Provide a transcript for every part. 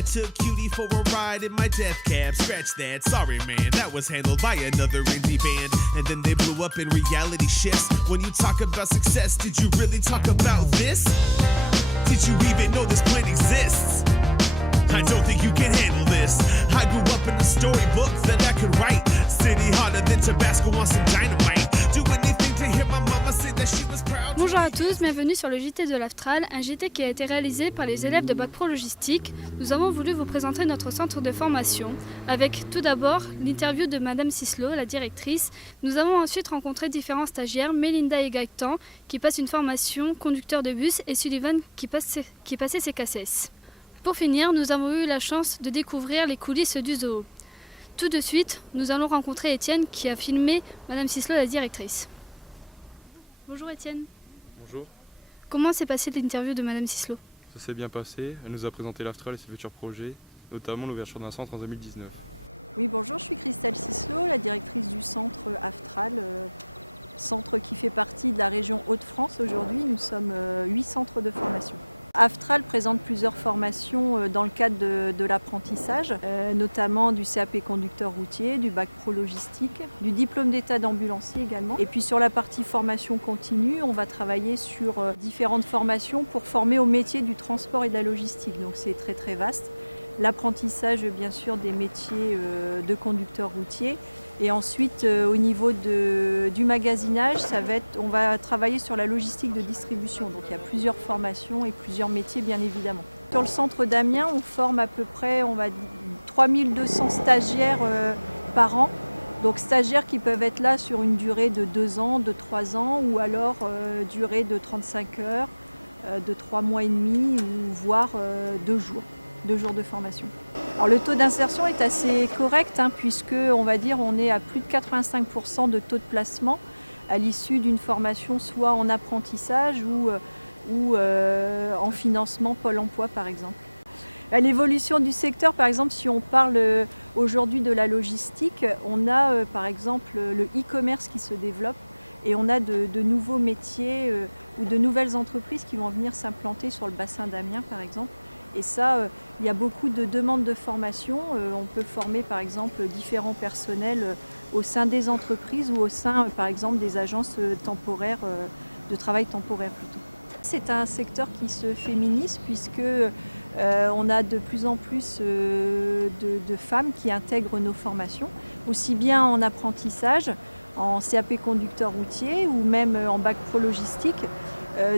I took Cutie for a ride in my death cab. Scratch that, sorry man, that was handled by another indie band. And then they blew up in reality shifts. When you talk about success, did you really talk about this? Did you even know this plan exists? I don't think you can handle this. I grew up in a storybook that I could write. City harder than Tabasco on some dynamite. Do anything to hear my mama say that she was proud. Bonjour à tous, bienvenue sur le JT de l'Aftral, un JT qui a été réalisé par les élèves de Bac Pro Logistique. Nous avons voulu vous présenter notre centre de formation, avec tout d'abord l'interview de Madame Cislot, la directrice. Nous avons ensuite rencontré différents stagiaires, Mélinda et Gaëtan, qui passent une formation conducteur de bus, et Sullivan qui passait ses cassettes. Pour finir, nous avons eu la chance de découvrir les coulisses du zoo. Tout de suite, nous allons rencontrer Étienne qui a filmé Madame Cislot, la directrice. Bonjour Étienne. Bonjour. Comment s'est passée l'interview de Madame Cislot? Ça s'est bien passé. Elle nous a présenté l'Aftral et ses futurs projets, notamment l'ouverture d'un centre en 2019. Oui, bonjour, je suis Christelle Cislot, la directrice du centre Aftral, centre qui fait partie de la région Hauts-de-France. Aujourd'hui, nous sommes 8 centres de formation. Aftral présente plusieurs formations dans le cadre de l'apprentissage, notamment du CAP conducteur routier, du bac pro logistique, du diplôme d'état d'ambulancier également. Et puis sur la partie formation continue, on va travailler sur différentes formations pour former au métier du transport et de la logistique. Donc c'est très très vaste. L'apprentissage bien sûr des métiers de conducteur routier. Et ensuite au niveau du magasinage, on va travailler sur la logistique de distribution. Donc il y a plusieurs formations et plusieurs métiers bien évidemment. Sur le centre d'Amiens, on forme à peu près 3200 stagiaires par an. Donc stagiaires qui peuvent être là sur une durée de 2 ans, de 3 ans ou alors durée de 35 heures, de 3 mois et demi ou voire 2 jours. 2 jours de formation. Alors le taux d'insertion est assez correct puisque on va dire on est à plus de 85% de taux de placement à l'issue d'une formation soit en apprentissage ou en financement Pôle emploi par exemple. L'évolution du secteur, par exemple, si on parle aujourd'hui de la logistique, on a par exemple le e-commerce qui se développe et on a de nouveaux métiers ou de nouvelles entreprises qui vont venir s'implanter sur le bassin d'Amiens par exemple. Et ça, il y a beaucoup de demandes de formation. On peut former par exemple différents personnels au sein des entreprises ou au sein par exemple des agences temporaires, de travail temporaire plutôt. C'est un secteur qui se féminise puisque on a de plus en plus de femmes qui intègrent nos formations, aussi bien en apprentissage, en CAP conducteur routier ou même en bac pro logistique.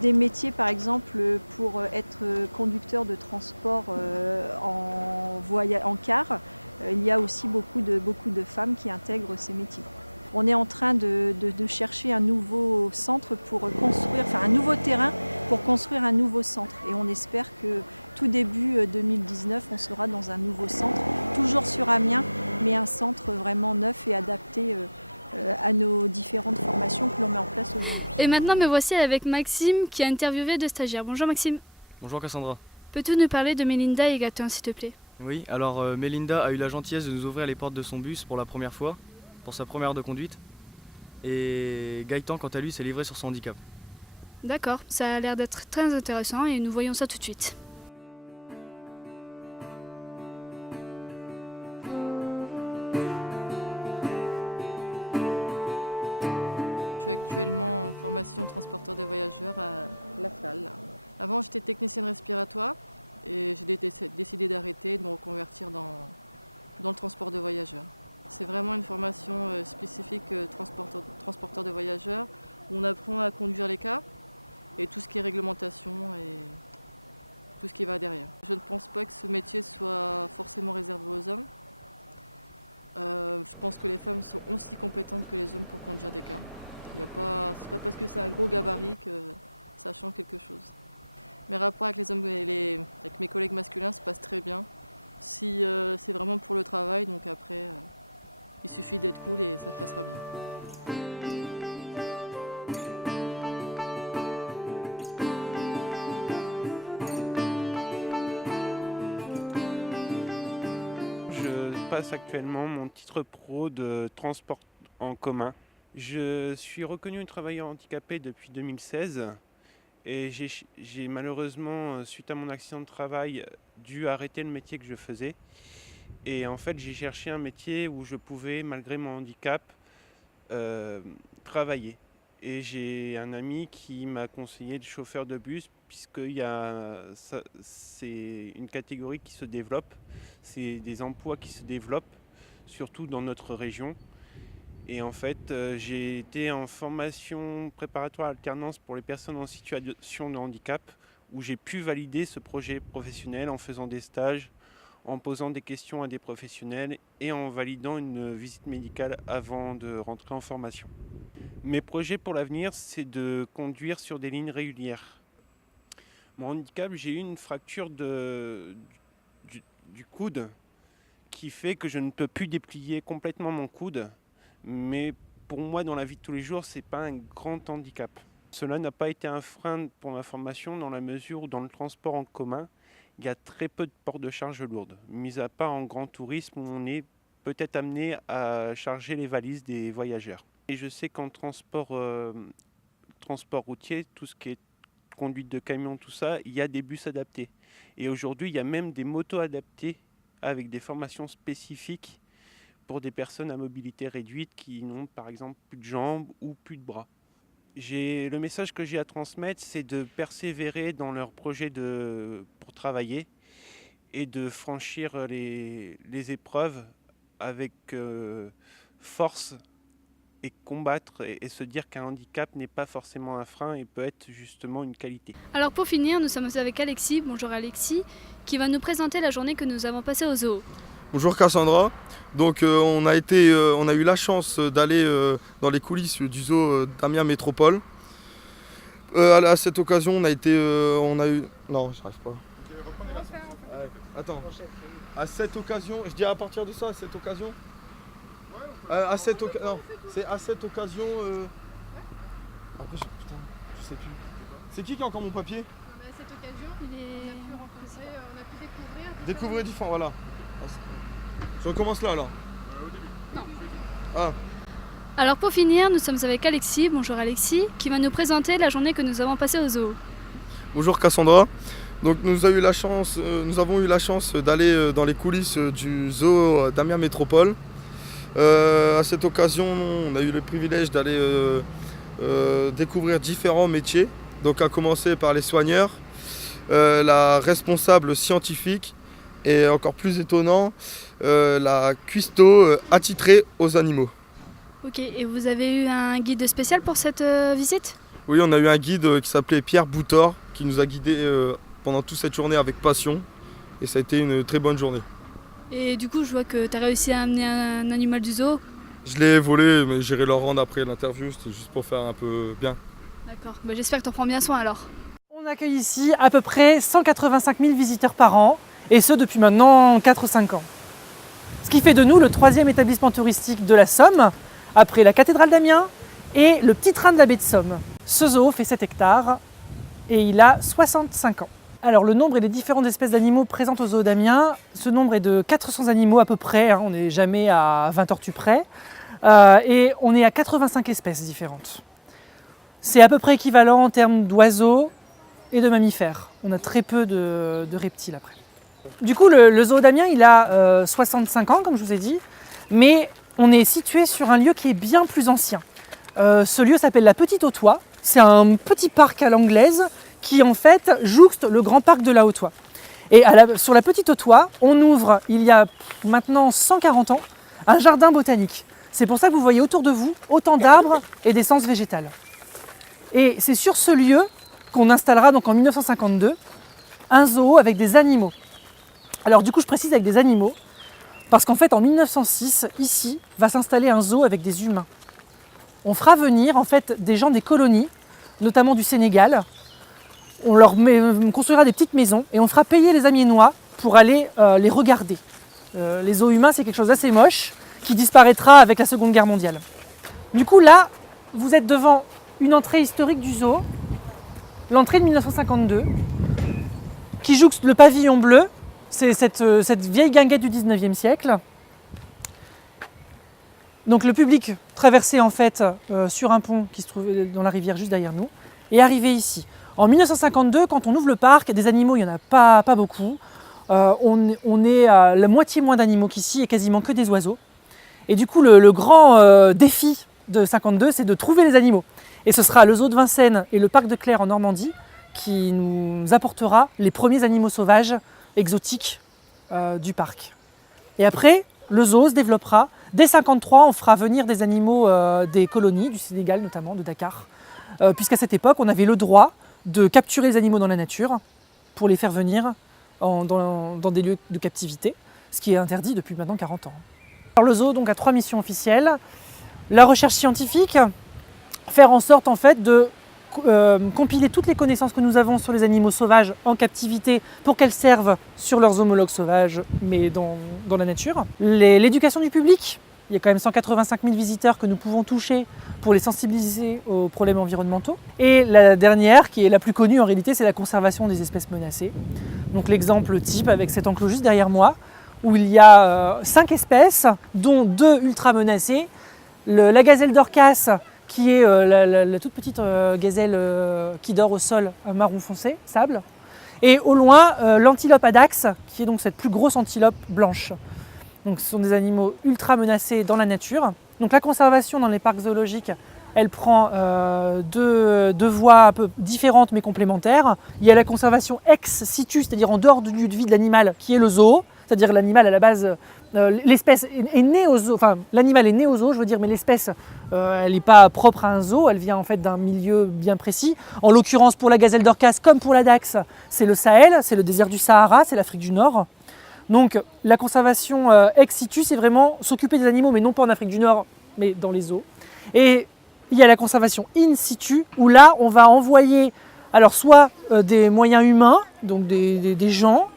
Des métiers par exemple pour être conducteur de transport en car, il y a aussi beaucoup de femmes qui intègrent ces métiers. On est en train de chercher un nouveau centre pour construire, un nouveau terrain pour construire un nouveau centre et on espère que tout début 2019 on sera dans un nouveau centre, toujours sur Amiens, mais un centre vraiment neuf et adapté à nos différentes formations que l'on met en place aujourd'hui. Et maintenant me voici avec Maxime qui a interviewé 2 stagiaires. Bonjour Maxime. Bonjour Cassandra. Peux-tu nous parler de Mélinda et Gaëtan s'il te plaît? Oui, alors Mélinda a eu la gentillesse de nous ouvrir les portes de son bus pour la première fois, pour sa première heure de conduite. Et Gaëtan, quant à lui, s'est livré sur son handicap. D'accord, ça a l'air d'être très intéressant et nous voyons ça tout de suite. Je suis actuellement en formation transporteur de voyageurs à l'Aftral. Avant, j'étais technicienne respiratoire et j'ai décidé d'arrêter, de me reconvertir dans le transport de voyageurs. C'est vraiment une formation spécifique transporteur de voyageurs où on apprend à conduire les cars et tout ce qui est réglementation et tout ce qui va derrière. Je ne pense pas que ce métier soit forcément réservé aux hommes. Je pense que les femmes sont aussi compétentes que les hommes pour conduire des cars. C'est pas parce que c'est un gros gabarit que ça change quelque chose. Mes rapports avec les hommes et avec mes collègues masculins se passent très bien. Si c'est vraiment pour le travail, donc après il suffit d'être cool et ça se passera bien. Je passe actuellement mon titre pro de transport en commun. Je suis reconnu travailleur handicapé depuis 2016 Et j'ai malheureusement, suite à mon accident de travail, dû arrêter le métier que je faisais. Et en fait, j'ai cherché un métier où je pouvais, malgré mon handicap, travailler. Et j'ai un ami qui m'a conseillé de chauffeur de bus, c'est une catégorie qui se développe. C'est des emplois qui se développent, surtout dans notre région. Et en fait, j'ai été en formation préparatoire alternance pour les personnes en situation de handicap, où j'ai pu valider ce projet professionnel en faisant des stages, en posant des questions à des professionnels et en validant une visite médicale avant de rentrer en formation. Mes projets pour l'avenir, c'est de conduire sur des lignes régulières. Mon handicap, j'ai eu une fracture du coude qui fait que je ne peux plus déplier complètement mon coude. Mais pour moi, dans la vie de tous les jours, ce n'est pas un grand handicap. Cela n'a pas été un frein pour ma formation dans la mesure où dans le transport en commun, il y a très peu de ports de charge lourdes, mis à part en grand tourisme où on est peut-être amené à charger les valises des voyageurs. Et je sais qu'en transport routier, tout ce qui est conduite de camion, tout ça, il y a des bus adaptés. Et aujourd'hui, il y a même des motos adaptées avec des formations spécifiques pour des personnes à mobilité réduite qui n'ont par exemple plus de jambes ou plus de bras. Le message que j'ai à transmettre, c'est de persévérer dans leur projet pour travailler et de franchir les épreuves avec force et combattre et se dire qu'un handicap n'est pas forcément un frein et peut être justement une qualité. Alors pour finir, nous sommes avec Alexis, bonjour Alexis, qui va nous présenter la journée que nous avons passée au zoo. Bonjour Cassandra, donc on a eu la chance d'aller dans les coulisses du zoo d'Amiens Métropole. À cette occasion on a eu... Non, j'arrive pas. Attends, à cette occasion, je dis à partir de ça, à cette occasion non, c'est à cette occasion... Après, je sais plus. C'est qui a encore mon papier? À cette occasion, on a pu Découvrir différents, voilà. Je recommence là alors. Non. Ah. Alors pour finir, nous sommes avec Alexis, bonjour Alexis, qui va nous présenter la journée que nous avons passée au zoo. Bonjour Cassandra. Donc nous avons eu la chance d'aller dans les coulisses du zoo d'Amiens Métropole. À cette occasion, on a eu le privilège d'aller découvrir différents métiers. Donc à commencer par les soigneurs, la responsable scientifique et encore plus étonnant, la cuistot attitrée aux animaux. Ok, et vous avez eu un guide spécial pour cette visite? Oui, on a eu un guide qui s'appelait Pierre Boutor qui nous a guidés pendant toute cette journée avec passion et ça a été une très bonne journée. Et du coup, je vois que tu as réussi à amener un animal du zoo. Je l'ai volé, mais j'irai le rendre après l'interview, c'était juste pour faire un peu bien. D'accord, bah, j'espère que tu en prends bien soin alors. On accueille ici à peu près 185 000 visiteurs par an, et ce depuis maintenant 4-5 ans. Ce qui fait de nous le 3e établissement touristique de la Somme, après la cathédrale d'Amiens et le petit train de la baie de Somme. Ce zoo fait 7 hectares et il a 65 ans. Alors le nombre et les différentes espèces d'animaux présentes au zoo d'Amiens, ce nombre est de 400 animaux à peu près, on n'est jamais à 20 tortues près, et on est à 85 espèces différentes. C'est à peu près équivalent en termes d'oiseaux et de mammifères. On a très peu de reptiles après. Du coup, le zoo d'Amiens, il a 65 ans, comme je vous ai dit, mais on est situé sur un lieu qui est bien plus ancien. Ce lieu s'appelle la Petite Hautoy. C'est un petit parc à l'anglaise qui, en fait, jouxte le grand parc de la Hautoy. Et sur la Petite Hautoy, on ouvre, il y a maintenant 140 ans, un jardin botanique. C'est pour ça que vous voyez autour de vous autant d'arbres et d'essences végétales. Et c'est sur ce lieu qu'on installera donc en 1952 un zoo avec des animaux. Alors du coup je précise avec des animaux parce qu'en fait en 1906 ici va s'installer un zoo avec des humains. On fera venir en fait des gens des colonies, notamment du Sénégal. On leur construira des petites maisons et on fera payer les Amiénois pour aller les regarder. Les zoos humains c'est quelque chose d'assez moche qui disparaîtra avec la Seconde Guerre mondiale. Du coup là vous êtes devant une entrée historique du zoo, l'entrée de 1952, qui jouxte le pavillon bleu, c'est cette vieille guinguette du 19e siècle. Donc le public traversait en fait sur un pont qui se trouvait dans la rivière juste derrière nous, et arrivé ici. En 1952, quand on ouvre le parc, des animaux, il n'y en a pas beaucoup. On est à la moitié moins d'animaux qu'ici et quasiment que des oiseaux. Et du coup, le grand défi de 52, c'est de trouver les animaux. Et ce sera le zoo de Vincennes et le parc de Clères en Normandie qui nous apportera les premiers animaux sauvages exotiques du parc. Et après, le zoo se développera. Dès 1953, on fera venir des animaux des colonies, du Sénégal notamment, de Dakar, puisqu'à cette époque, on avait le droit de capturer les animaux dans la nature pour les faire venir dans des lieux de captivité, ce qui est interdit depuis maintenant 40 ans. Alors, le zoo donc, a 3 missions officielles. La recherche scientifique, faire en sorte en fait de compiler toutes les connaissances que nous avons sur les animaux sauvages en captivité pour qu'elles servent sur leurs homologues sauvages, mais dans la nature. L'éducation du public, il y a quand même 185 000 visiteurs que nous pouvons toucher pour les sensibiliser aux problèmes environnementaux. Et la dernière, qui est la plus connue en réalité, c'est la conservation des espèces menacées. Donc l'exemple type avec cet enclos juste derrière moi, où il y a 5 espèces, dont 2 ultra menacées. La gazelle d'Orcas, qui est la toute petite gazelle qui dort au sol marron foncé, sable. Et au loin, l'antilope adax, qui est donc cette plus grosse antilope blanche. Donc ce sont des animaux ultra menacés dans la nature. Donc la conservation dans les parcs zoologiques, elle prend deux voies un peu différentes mais complémentaires. Il y a la conservation ex situ, c'est-à-dire en dehors du lieu de vie de l'animal, qui est le zoo. C'est-à-dire l'animal à la base, l'espèce est née au zoo, enfin l'animal est né au zoo, je veux dire, mais l'espèce, elle n'est pas propre à un zoo, elle vient en fait d'un milieu bien précis. En l'occurrence pour la gazelle d'Orcas comme pour la Dax, c'est le Sahel, c'est le désert du Sahara, c'est l'Afrique du Nord. Donc la conservation ex situ, c'est vraiment s'occuper des animaux, mais non pas en Afrique du Nord, mais dans les zoos. Et il y a la conservation in situ, où là on va envoyer alors soit des moyens humains, donc des gens,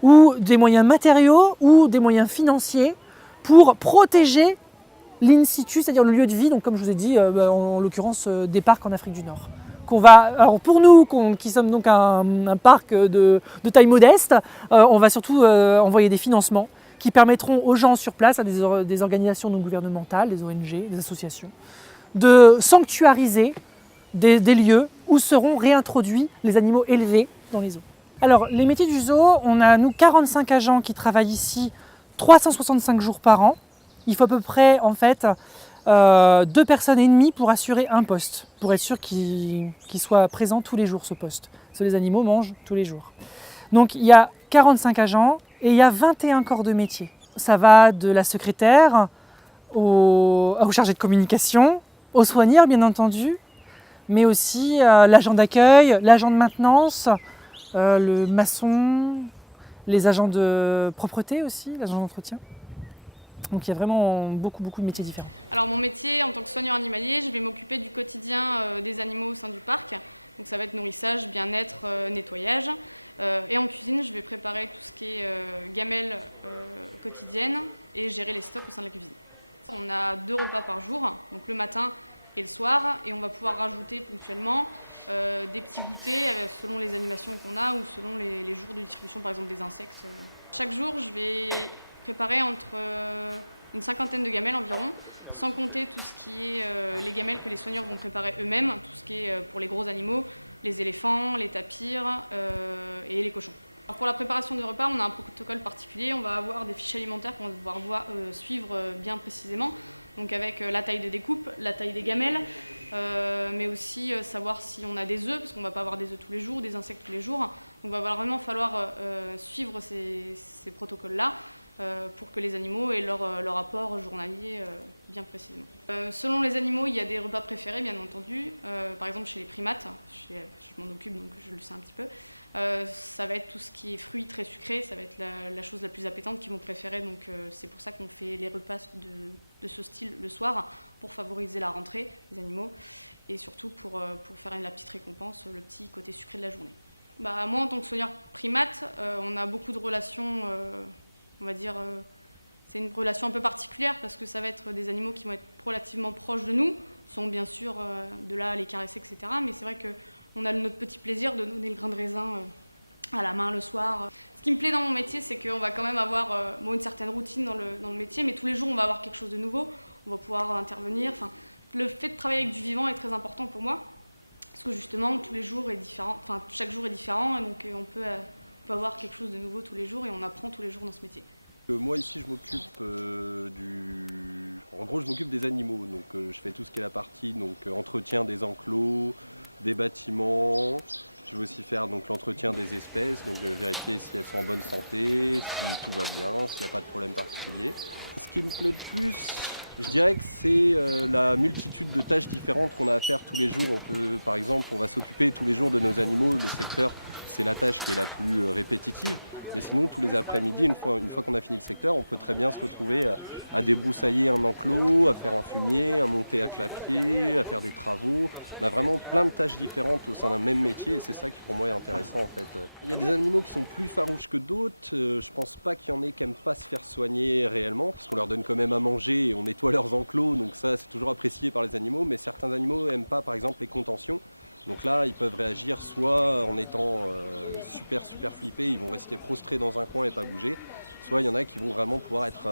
ou des moyens matériaux ou des moyens financiers pour protéger l'in situ, c'est-à-dire le lieu de vie, donc comme je vous ai dit, en l'occurrence des parcs en Afrique du Nord. Alors pour nous qui sommes donc un parc de taille modeste, on va surtout envoyer des financements qui permettront aux gens sur place, à des organisations non gouvernementales, des ONG, des associations, de sanctuariser des lieux où seront réintroduits les animaux élevés dans les zoos. Alors, les métiers du zoo, on a nous 45 agents qui travaillent ici 365 jours par an. Il faut à peu près, en fait, 2 personnes et demie pour assurer un poste, pour être sûr qu'il soit présent tous les jours, ce poste. Parce que les animaux mangent tous les jours. Donc, il y a 45 agents et il y a 21 corps de métier. Ça va de la secrétaire au chargé de communication, au soigneur, bien entendu, mais aussi l'agent d'accueil, l'agent de maintenance, le maçon, les agents de propreté aussi, l'agent d'entretien. Donc il y a vraiment beaucoup de métiers différents. Alors mon métier en tant que soigneur animalier, je vais m'occuper du quotidien des animaux au sein du parc. Donc ça va être nourrissage, bien-être, nettoyage. Et en cuisine, je vais préparer tout ce qui est gamelle quotidienne et gérer les stocks au sein de la cuisine. On a 2 repas par jour, donc le matin et le soir, et on va pouvoir rajouter ponctuellement des petits goûters selon les animations qu'on a ou selon les jours de distribution, par exemple des insectes. Chaque jour, je vais préparer entre une 50aine de gamelles environ, sans compter tout ce qui est les gamelles que les soigneurs vont préparer eux-mêmes, tout ce qui est pour les gros animaux, les éléphants, les tapirs et les cochons. Alors pour la préparation de repas, on a un protocole particulier, on va avoir des fiches alimentaires qu'on va devoir suivre bien précisément, donc avec la taille de découpe, la taille des gamelles, mais aussi savoir si on a des œufs, parce qu'on ne va pas avoir des œufs tous les jours, des insectes tous les jours. Donc il va vraiment falloir suivre ces protocoles-là pour que les animaux aient leur apport journalier bien précisément. Selon les animaux, il y a des repas préférés, bien entendu. Par exemple, chez les primates, je m'en occupe donc je le sais un petit peu. Ça va être tout ce qui est fruits très sucrés, ça va être la chose la plus appétante qu'ils vont préférer. Donc c'est pour ça qu'on fait les repas de ce style le soir, pour favoriser la rentrée des animaux et surtout pour faire la petite récompense, le petit côté sucré de la journée. Moi, en tant que soigneur primate, on a beaucoup de relations, on va dire, c'est une relation un peu particulière parce que ça va être des animaux qui vont être relativement proches de nous, sans bien sûr de là à les caresser, etc. Mais c'est vrai qu'on a notre petit plaisir de donner le grain de raisin à la main le soir. Ce qui me plaît dans mon métier, c'est qu'on va quand même avoir une certaine routine dans le métier, mais tous les jours on va avoir quelque chose de nouveau, on va pouvoir intervenir. Enfin, le fait de travailler avec du vivant est très important pour moi, parce que justement tous les jours est différent, enfin chaque jour est différent et donc on peut avoir quelque chose de nouveau tous les jours et on apprend tous les jours dans ce métier. Moi ici je m'occupe En gros je m'occupe des animaux, donc je fais tout ce qui est la partie entretien des enclos, des bâtiments. Je vais aussi faire l'entretien des espèces, donc vérifier si elles sont en bonne santé, si tout va bien, s'il n'y a pas de problème particulier. Ce qui me plaît le plus, je dirais que c'est la multitude de tâches différentes qu'on a à faire tous les jours. Par exemple, on va s'occuper tous les jours de nos animaux, le secteur, c'est la tâche qui est la plus répétitive. Mais sinon, tous les après-midi, une fois qu'on a fini le secteur, on peut très bien se retrouver à débroussailler un enclos, à faire un fumier, à monter à clapier, à faire des travaux. On a vraiment plein de tâches différentes au sein d'un même métier et c'est ça qui pour moi est intéressant en fait. Il y a des animaux qui sont plus farouches que d'autres. Je pense pas qu'il y en ait qui n'aiment pas se faire soigner réellement, parce qu'on leur donne quand même à manger et on nettoie leurs enclos, donc ça c'est toujours apprécié par les animaux. Mais certains animaux n'aiment pas par exemple les contentions. Donc là, ils peuvent réagir soit en étant super flippés, ils vont rester prostrés dans un coin et pas bouger, soit il y en a qui vont vraiment pouvoir être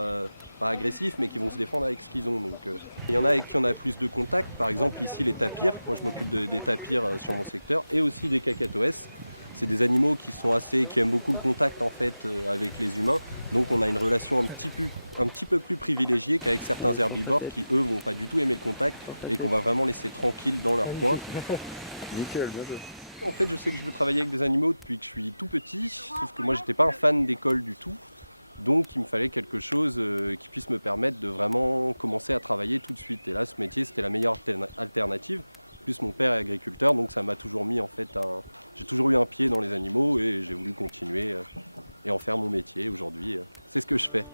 pas agressifs, mais qui vont se défendre avec ce qu'ils ont. Donc il y en a avec qui on a plus de contact, par exemple ici les tapirs, moi je m'occupe des tapirs sur mon secteur, et aussi des cacatoès. C'est des animaux qui aiment beaucoup le contact en fait avec les humains, donc on a une relation un petit peu plus privilégiée qu'avec certains herbivores qui eux vont pas du tout aimer le contact et qu'on va vraiment laisser tranquilles dans leur coin. Nickel, bien joué. En fait, je sais que je veux travailler avec des animaux depuis que je suis tout petit, sauf que moi, j'étais pas un fan d'école du tout. Donc, il me fallait quelque chose qui puisse me permettre de vraiment commencer à travailler tout de suite. Et là, ce métier, c'était la meilleure alternative. Plus, mon père est agriculteur, donc ça m'a toujours mis en fait j'ai toujours eu un pied dans les animaux et j'ai voulu continuer et en faire mon métier. Aujourd'hui, c'est ce que je fais.